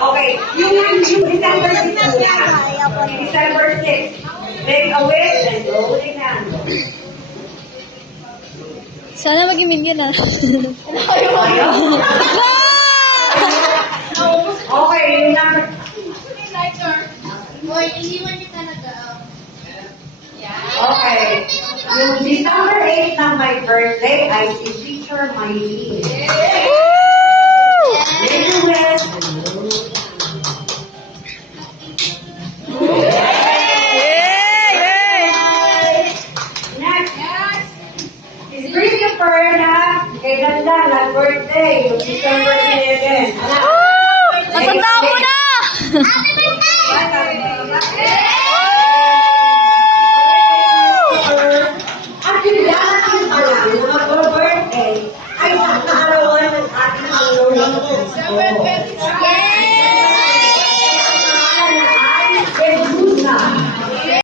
Okay, yung December 6 na. December 6. Make a wish and roll the candle. Sana mag-imin yun ah. Okay, yung number. Boy, iniwan niyo talaga. Okay. Yung December 8 na my birthday, I see teacher my lead. Make a wish and roll the Next. Is Christopher na kay Ganda na birthday, yung December 11. Matanda mo na! At yung darating pa lang, mag-birthday, ay sa kaarawan ng ating Panginoon.